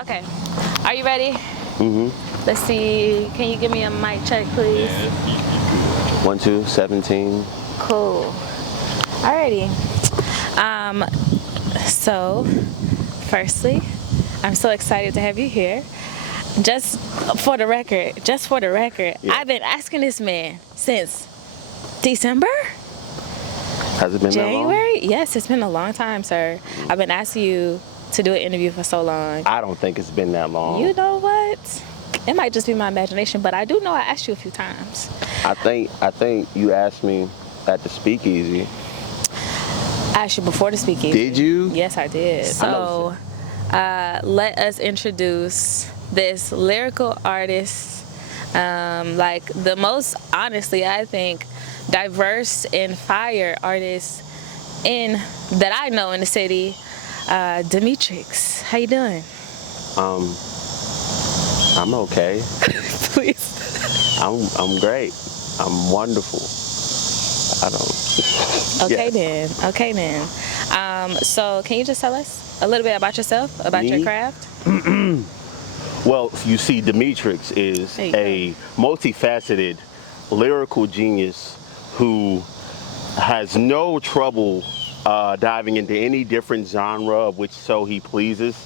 Okay. Are you ready? Mm-hmm. Let's see. Can you give me a mic check, please? 1, 2, 17. Cool. Alrighty. So, firstly, I'm so excited to have you here. Just for the record, Yeah. I've been asking this man since December? Has it been January? Yes, it's been a long time, sir. I've been asking you to do an interview for so long. that long? I don't think it's been that long. You know what? It might just be my imagination, but I do know I asked you a few times. I think you asked me at the speakeasy. I asked you before the speakeasy. Did you? Yes, I did. So, let us introduce this lyrical artist, like the most, honestly, I think, diverse and fire artist that I know in the city, Demetrix. How you doing? I'm okay. Please. I'm great. I'm wonderful. I don't. Okay then. So can you just tell us a little bit about yourself, about Me? your craft? Well, you see, Demetrix is a multifaceted lyrical genius who has no trouble diving into any different genre of which so he pleases.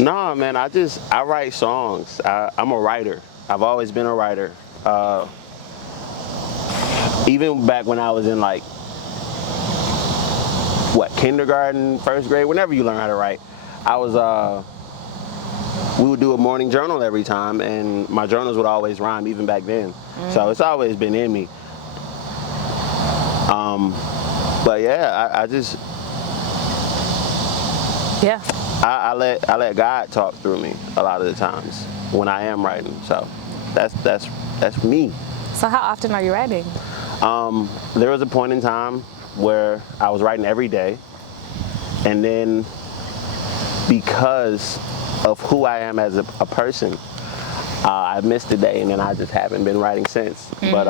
Nah, man, I write songs. I'm a writer. I've always been a writer. Even back when I was in like, kindergarten, first grade, whenever you learn how to write, we would do a morning journal every time, and my journals would always rhyme, even back then. So it's always been in me. But yeah, I let God talk through me a lot of the times when I am writing. So that's me. So how often are you writing? There was a point in time where I was writing every day, and then because of who I am as a person, I missed a day, and then I just haven't been writing since. But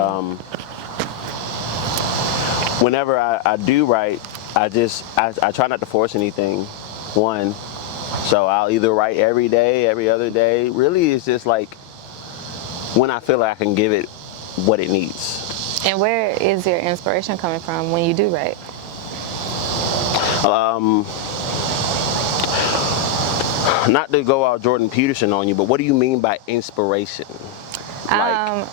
whenever I do write, I try not to force anything. One, so I'll either write every day, every other day. Really, it's just like when I feel like I can give it what it needs. And where is your inspiration coming from when you do write? Not to go out Jordan Peterson on you, but what do you mean by inspiration? Like,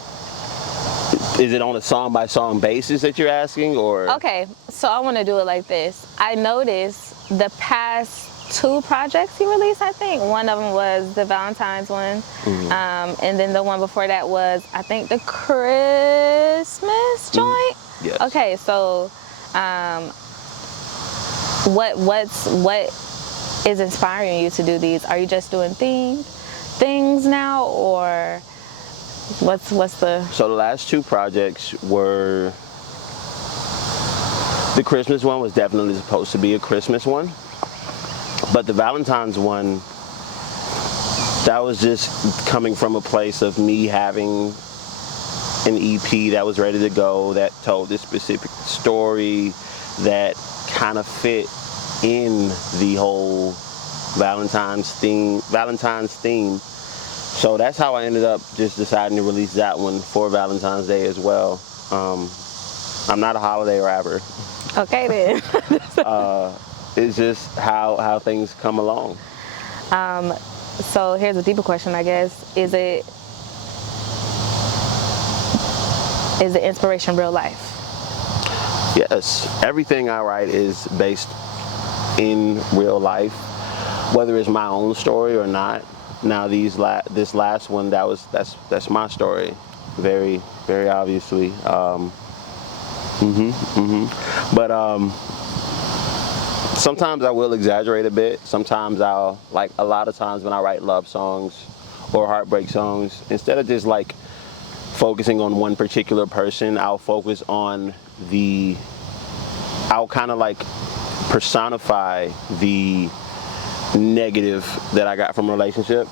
is it on a song by song basis that you're asking, or? Okay, so I want to do it like this. I noticed the past 2 projects you released, I think. One of them was the Valentine's one, and then the one before that was, I think, the Christmas joint. Yes. Okay, so what is inspiring you to do these? Are you just doing things now, or what's the? So the last 2 projects were, the Christmas one was definitely supposed to be a Christmas one, but the Valentine's one, that was just coming from a place of me having an EP that was ready to go, that told this specific story that kind of fit in the whole Valentine's theme. So that's how I ended up just deciding to release that one for Valentine's Day as well. I'm not a holiday rapper. Okay then. It's just how things come along. So here's a deeper question, I guess. Is the inspiration real life? Yes, everything I write is based in real life, whether it's my own story or not. Now this last one, that's my story, very, very obviously. But sometimes I will exaggerate a bit. Sometimes a lot of times when I write love songs or heartbreak songs, instead of just like focusing on one particular person, I'll focus on I'll kind of like personify the negative that I got from a relationship,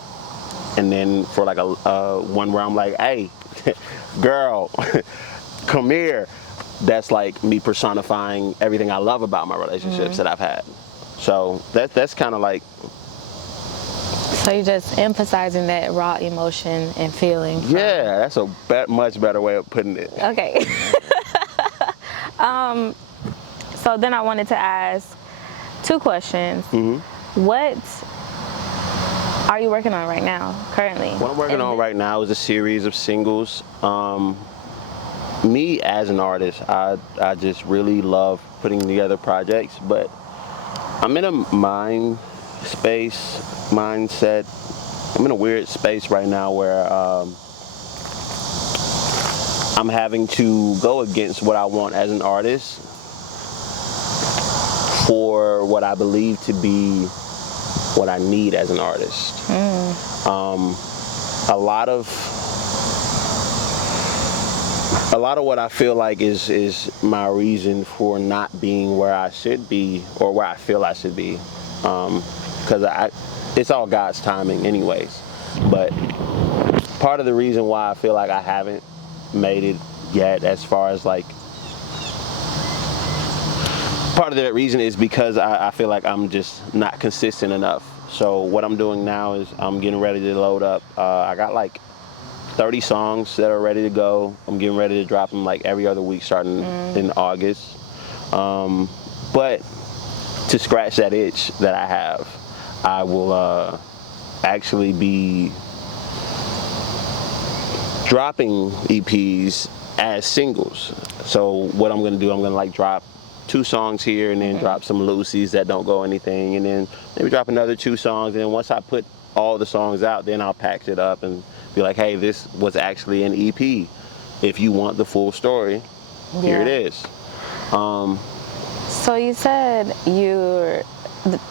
and then for like a one where I'm like, hey, girl, come here. That's like me personifying everything I love about my relationships that I've had. So that's kind of like So you're just emphasizing that raw emotion and feeling. Yeah, that's a much better way of putting it. Okay. So then I wanted to ask 2 questions. What are you working on right now, currently? What I'm working on right now is a series of singles. Me as an artist, I just really love putting together projects, but I'm in a mindset. I'm in a weird space right now where I'm having to go against what I want as an artist for what I believe to be what I need as an artist. A lot of what I feel like is my reason for not being where I should be or where I feel I should be, because it's all God's timing anyways. But part of the reason why I feel like I haven't made it yet, as far as like, part of that reason is because I feel like I'm just not consistent enough. So what I'm doing now is I'm getting ready to load up. I got like 30 songs that are ready to go. I'm getting ready to drop them like every other week starting in August. But to scratch that itch that I have, I will actually be dropping EPs as singles. So what I'm gonna do, I'm gonna like drop 2 songs here and then drop some loosies that don't go anything, and then maybe drop another 2 songs, and then once I put all the songs out, then I'll package it up and be like, hey, this was actually an EP. If you want the full story, here it is. So you said you're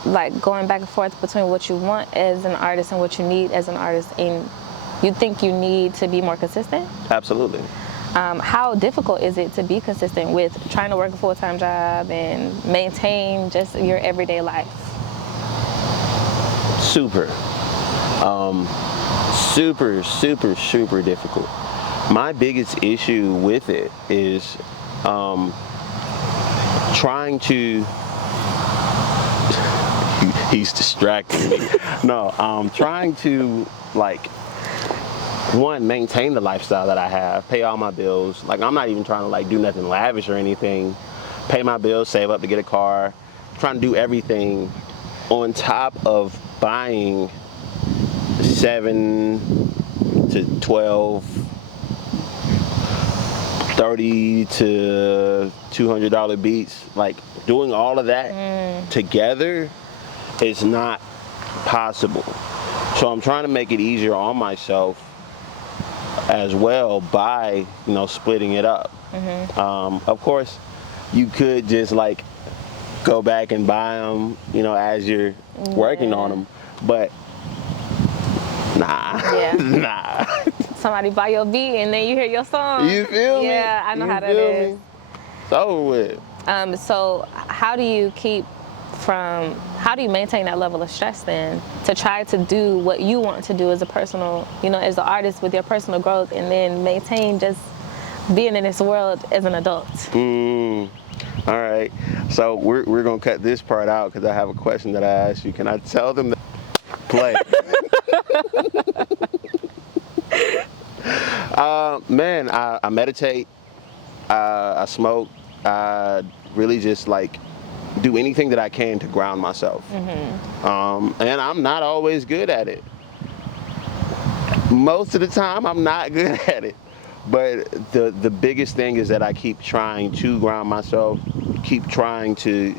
like going back and forth between what you want as an artist and what you need as an artist, and you think you need to be more consistent? Absolutely. How difficult is it to be consistent with trying to work a full-time job and maintain just your everyday life? Super difficult. My biggest issue with it is trying to he's distracting me. No, trying to like, one, maintain the lifestyle that I have, pay all my bills. Like, I'm not even trying to like do nothing lavish or anything. Pay my bills, save up to get a car, trying to do everything on top of buying 7 to 12, $30 to $200 beats. Like, doing all of that together is not possible. So I'm trying to make it easier on myself as well by, splitting it up. Of course, you could just like go back and buy them, as you're working on them, but nah. Nah. Somebody buy your beat and then you hear your song. You feel me? Yeah, I know how that is. It's over with. So how do you maintain that level of stress then to try to do what you want to do as a personal, as an artist with your personal growth, and then maintain just being in this world as an adult? All right. So we're going to cut this part out because I have a question that I asked you. Can I tell them to play? Man, I meditate, I smoke, I really just like do anything that I can to ground myself. And I'm not always good at it. Most of the time I'm not good at it. But the biggest thing is that I keep trying to ground myself, keep trying to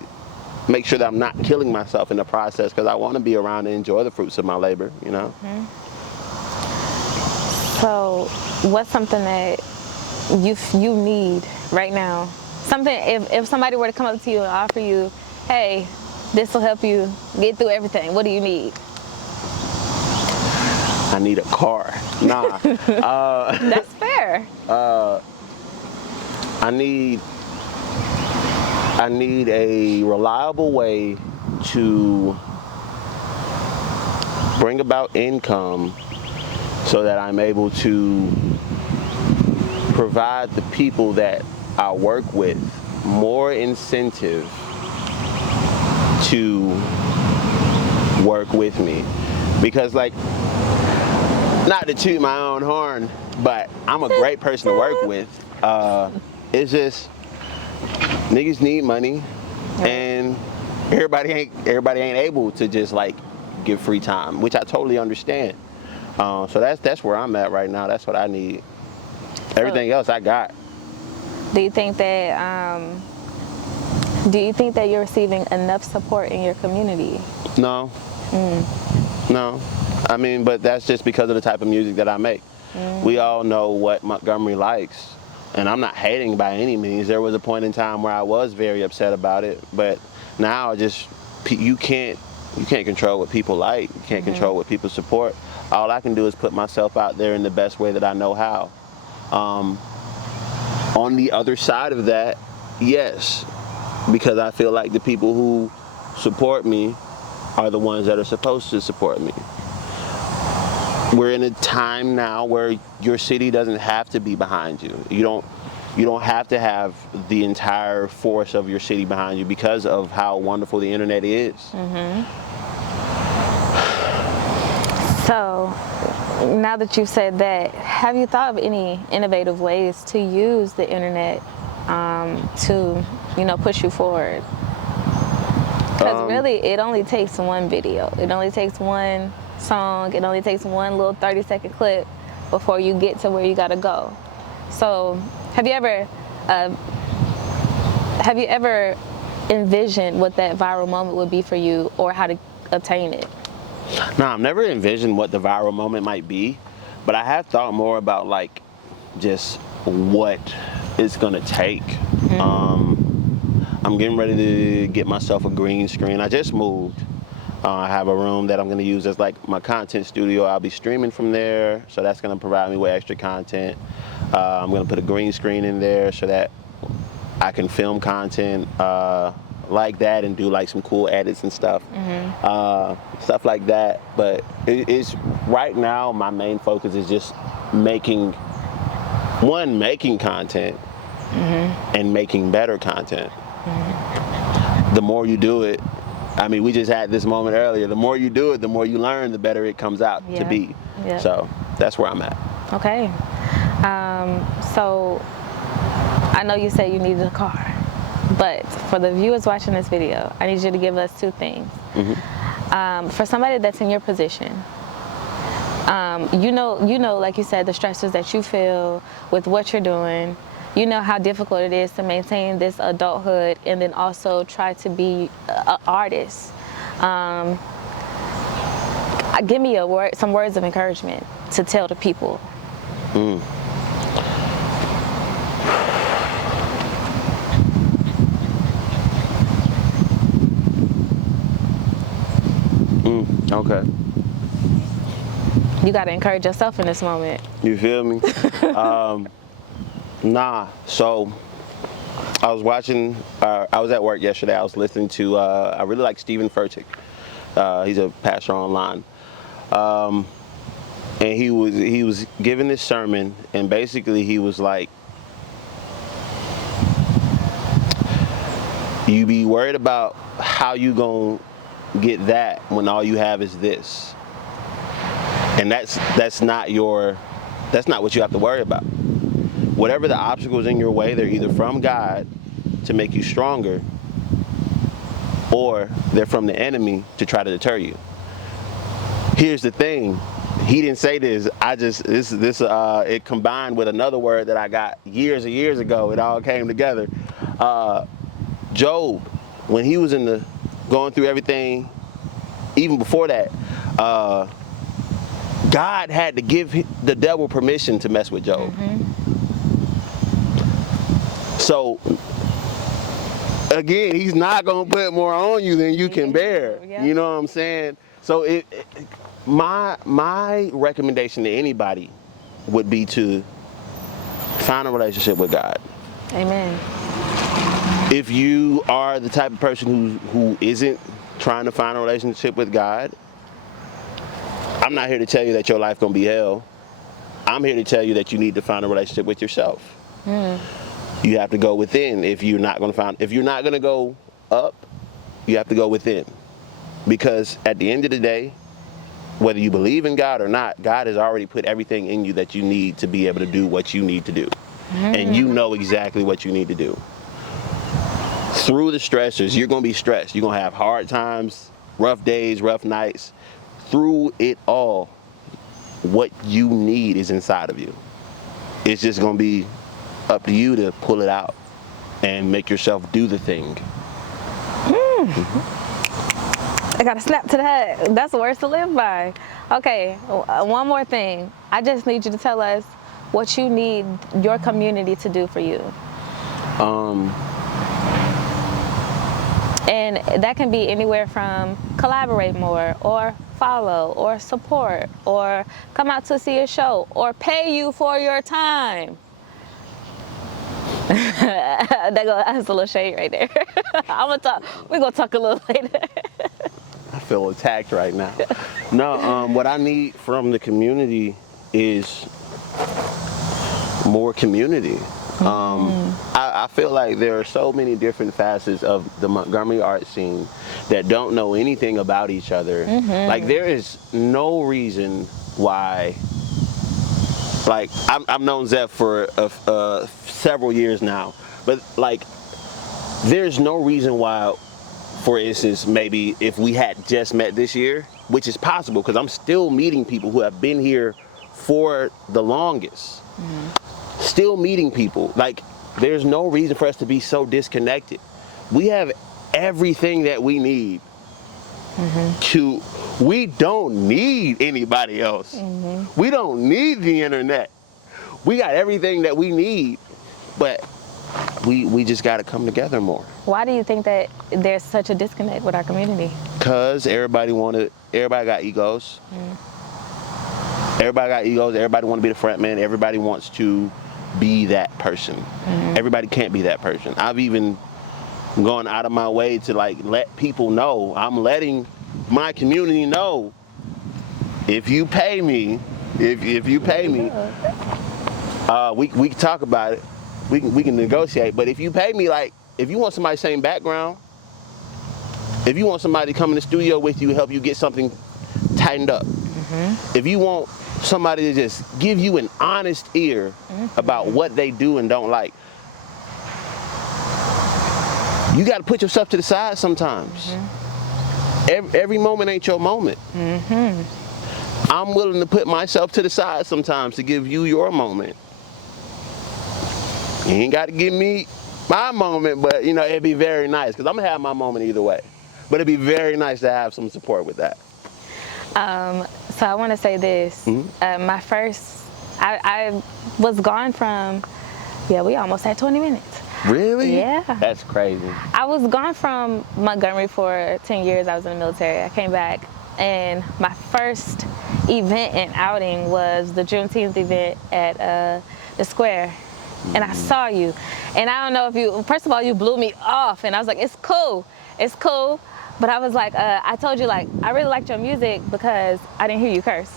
make sure that I'm not killing myself in the process, because I want to be around and enjoy the fruits of my labor, So what's something that you need right now? Something, if somebody were to come up to you and offer you, hey, this will help you get through everything, what do you need? I need a car. Nah. That's fair. I need a reliable way to bring about income so that I'm able to provide the people that I work with more incentive to work with me. Because like, not to toot my own horn, but I'm a great person to work with. It's just niggas need money, and everybody ain't able to just like give free time, which I totally understand. So that's where I'm at right now. That's what I need. Everything else I got. Do you think that you're receiving enough support in your community? No. No. I mean, but that's just because of the type of music that I make. We all know what Montgomery likes, and I'm not hating by any means. There was a point in time where I was very upset about it, but now you can't control what people like. You can't control what people support. All I can do is put myself out there in the best way that I know how. On the other side of that, yes, because I feel like the people who support me are the ones that are supposed to support me. We're in a time now where your city doesn't have to be behind you. You don't have to have the entire force of your city behind you because of how wonderful the internet is. So, now that you've said that, have you thought of any innovative ways to use the internet to, push you forward? Because really, it only takes one video. It only takes one song. It only takes one little 30-second clip before you get to where you gotta go. So, have you ever envisioned what that viral moment would be for you, or how to obtain it? No, I've never envisioned what the viral moment might be, but I have thought more about like just what it's gonna take. I'm getting ready to get myself a green screen. I just moved. I have a room that I'm gonna use as like my content studio. I'll be streaming from there, so that's gonna provide me with extra content. I'm gonna put a green screen in there so that I can film content like that and do like some cool edits and stuff, stuff like that. But it's right now my main focus is just making content and making better content. The more you do it, I mean, we just had this moment earlier, the more you do it, the more you learn, the better it comes out to be. So that's where I'm at. Okay. So I know you said you needed a car, but for the viewers watching this video, I need you to give us two things. For somebody that's in your position, you know, like you said, the stresses that you feel with what you're doing. You know how difficult it is to maintain this adulthood and then also try to be an artist. Give me some words of encouragement to tell the people. Okay. You got to encourage yourself in this moment. You feel me? So I was watching, I was at work yesterday. I was listening to, I really like Stephen Furtick. He's a pastor online. And he was giving this sermon, and basically he was like, you be worried about how you gonna get that when all you have is this. And that's not what you have to worry about. Whatever the obstacles in your way, they're either from God to make you stronger, or they're from the enemy to try to deter you. Here's the thing. He didn't say this. It combined with another word that I got years and years ago. It all came together. Job, when he was going through everything, even before that, God had to give the devil permission to mess with Job. So, again, he's not going to put more on you than you can bear. You know what I'm saying? So, my recommendation to anybody would be to find a relationship with God. Amen. If you are the type of person who isn't trying to find a relationship with God, I'm not here to tell you that your life gonna be hell. I'm here to tell you that you need to find a relationship with yourself. You have to go within. If you're not gonna go up, you have to go within. Because at the end of the day, whether you believe in God or not, God has already put everything in you that you need to be able to do what you need to do. And you know exactly what you need to do. Through the stressors, you're going to be stressed. You're going to have hard times, rough days, rough nights. Through it all, what you need is inside of you. It's just going to be up to you to pull it out and make yourself do the thing. I got a snap to the head. That's the words to live by. Okay, one more thing. I just need you to tell us what you need your community to do for you. And that can be anywhere from collaborate more, or follow, or support, or come out to see a show, or pay you for your time. That's a little shade right there. We're gonna talk a little later. I feel attacked right now. No, what I need from the community is more community. I feel like there are so many different facets of the Montgomery art scene that don't know anything about each other. Like, there is no reason why. Like, I've known Zeph for several years now, but like, there's no reason why, for instance, maybe if we had just met this year, which is possible because I'm still meeting people who have been here for the longest. Still meeting people. Like, there's no reason for us to be so disconnected. We have everything that we need we don't need anybody else. We don't need the internet. We got everything that we need, but we just got to come together more. Why do you think that there's such a disconnect with our community? Because everybody got egos. Everybody got egos. Everybody want to be the front man. Everybody wants to be that person. Everybody can't be that person. I've even gone out of my way to like let people know. I'm letting my community know, if you pay me, if you pay me, we can talk about it. We can negotiate. But if you pay me, like, if you want somebody same background, if you want somebody to come in the studio with you, help you get something tightened up, if you want somebody to just give you an honest ear about what they do and don't like, you got to put yourself to the side sometimes. Every moment ain't your moment. I'm willing to put myself to the side sometimes to give you your moment. You ain't got to give me my moment, but you know, it'd be very nice, because I'm gonna have my moment either way. But it'd be very nice to have some support with that. So I want to say this. My first, I was gone from, we almost had 20 minutes. Really? Yeah. That's crazy. I was gone from Montgomery for 10 years. I was in the military. I came back, and my first event and outing was the Juneteenth event at the square. And I saw you. And I don't know if you, first of all, you blew me off. And I was like, it's cool. It's cool. But I was like, I told you, like, I really liked your music because I didn't hear you curse.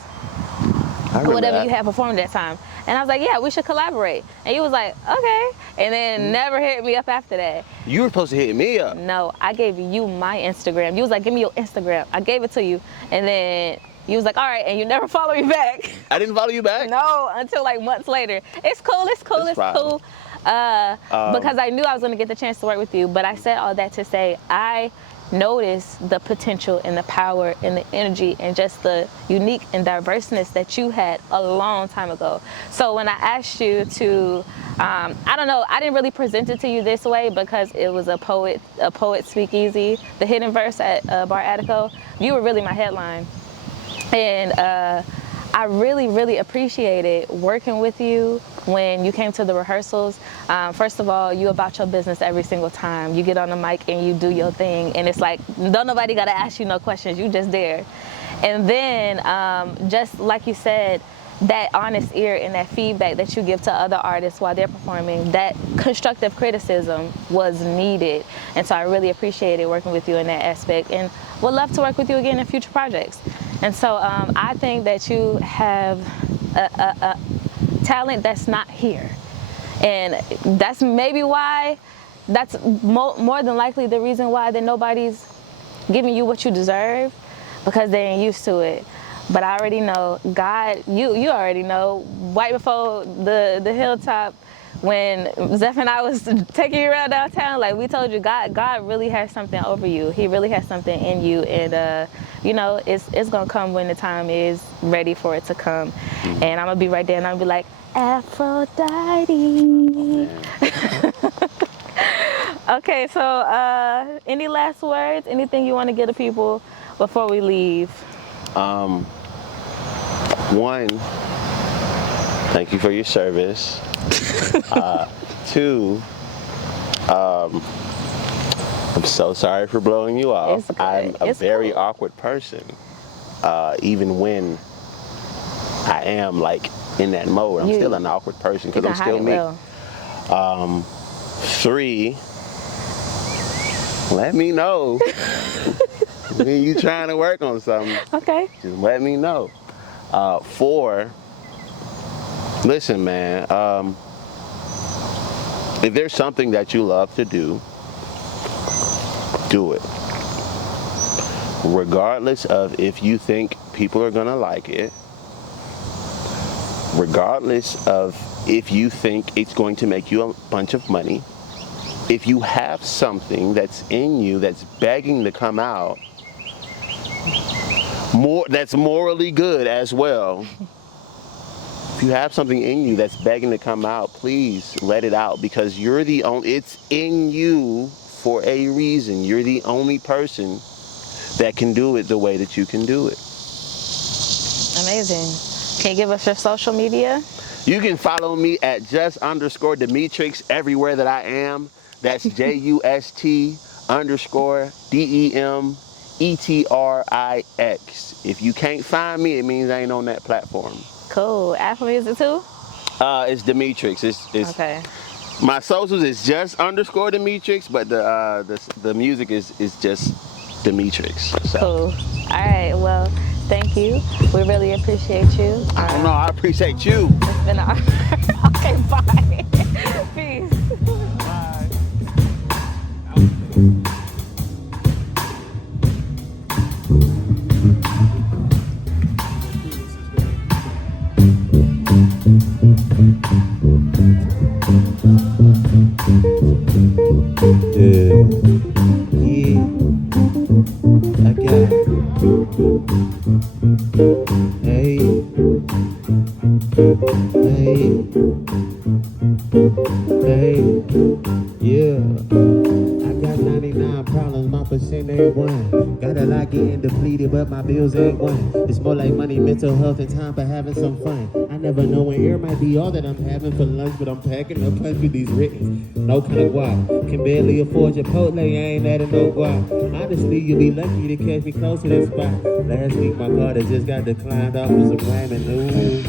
Or whatever you had performed that time. And I was like, yeah, we should collaborate. And you was like, okay. And then never hit me up after that. You were supposed to hit me up. No, I gave you my Instagram. You was like, give me your Instagram. I gave it to you. And then you was like, all right, and you never followed me back. I didn't follow you back? No, until like months later. It's cool, it's cool, it's cool. Because I knew I was gonna get the chance to work with you. But I said all that to say, I noticed the potential and the power and the energy and just the unique and diverseness that you had a long time ago. So when I asked you to, I don't know, I didn't really present it to you this way because it was a poet speakeasy, the hidden verse at Bar Attico. You were really my headline. And I really, really appreciated working with you when you came to the rehearsals. First of all, you about your business every single time. You get on the mic and you do your thing. And it's like, don't nobody got to ask you no questions. You just there. And then, just like you said, that honest ear and that feedback that you give to other artists while they're performing, that constructive criticism was needed. And so I really appreciated working with you in that aspect and would love to work with you again in future projects. And so I think that you have a talent that's not here. And that's maybe why, that's more than likely the reason why that nobody's giving you what you deserve, because they ain't used to it. But I already know God. You already know. Right before the hilltop, when Zeph and I was taking you around downtown, like we told you, God really has something over you. He really has something in you, and it's gonna come when the time is ready for it to come. And I'm gonna be right there, and I'm gonna be like, Aphrodite. Okay, so any last words? Anything you want to give to people before we leave? One, thank you for your service. Two, I'm so sorry for blowing you off. I'm a very awkward person, even when I am like in that mode. I'm still an awkward person because I'm still me. Three, let me know when you trying to work on something. Okay. Just let me know. Four, listen, man. If there's something that you love to do, do it. Regardless of if you think people are gonna like it, regardless of if you think it's going to make you a bunch of money, if you have something that's in you that's begging to come out, that's morally good as well. If you have something in you that's begging to come out, please let it out, because you're the only, it's in you for a reason. You're the only person that can do it the way that you can do it. Amazing. Can you give us your social media? You can follow me at just_Demetrix everywhere that I am. That's JUST_DEMETRIX. If you can't find me, it means I ain't on that platform. Cool. Apple Music too? It's Demetrix. It's okay. My socials is just_Demetrix, but the music is just Demetrix. So. Cool. All right. Well, thank you. We really appreciate you. I don't know. I appreciate you. It's been an honor. Okay. Bye. Peace. Bye. I got hey, yeah. I got 99 problems, my percent ain't one. Got a lot getting depleted, but my bills ain't one. It's more like money, mental health, and time for having some fun. I never know when air might be all that I'm having for lunch, but I'm packing up punch with these written. No kind of guap. Can barely afford Chipotle, I ain't adding no guap. Honestly, you'll be lucky to catch me close to that spot. Last week, my car that just got declined off with some ramen noodles.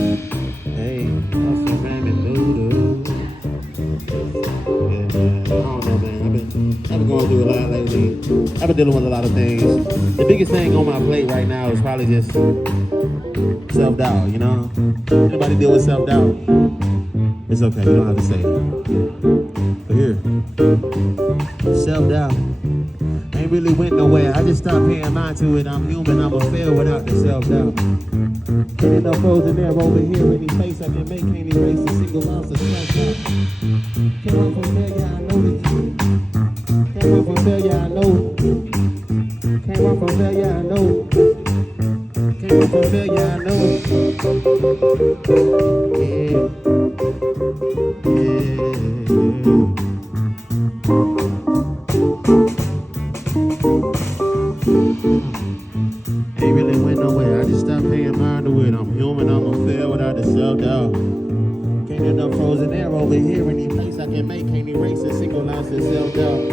Hey, off some ramen noodles. Yeah, man. I don't know, man. I've been going through a lot lately. I've been dealing with a lot of things. The biggest thing on my plate right now is probably just self-doubt, you know? Anybody deal with self-doubt? It's okay, you don't have to say it. But here, self-doubt ain't really went nowhere. I just stopped paying mind to it. I'm human, I'ma fail without the self-doubt. Ain't enough frozen there over here. Any face I can make, can't erase a single ounce of self-doubt. Can't run from failure, I know the truth. Can't run from failure, I know. Can't run from failure, I know. Can't run from failure, I know. Yeah. Ain't really went nowhere. I just stopped paying mind to it. I'm human, I'm gonna fail without the self-doubt. Can't enough frozen air over here. Any place I can make, can't erase a single ounce of self-doubt.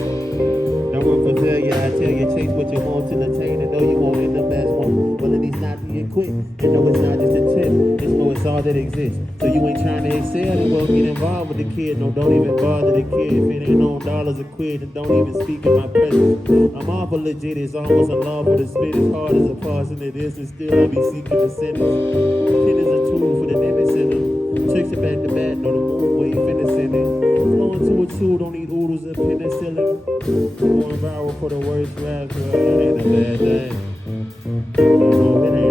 Don't run for failure, I tell you, chase what you want till attain, and know you won't end up as one. Well, at least not being quick, and know it's not just a tip, it's know it's all that exists. So you ain't trying to excel, then well, get involved with the kid. No, don't even bother the kid. If it ain't on dollars or quid, then don't even speak in my presence. I'm awful legit, it's almost a law for the spit. As hard as a parsing it is, and still I be seeking the sentence. Pen is a tool for the dentist in them. Tricks are back to back, know the move where you finna send it. Flowing to a tool, don't need oodles of penicillin. Going viral for the worst rap, girl, that ain't a bad thing. No, it ain't.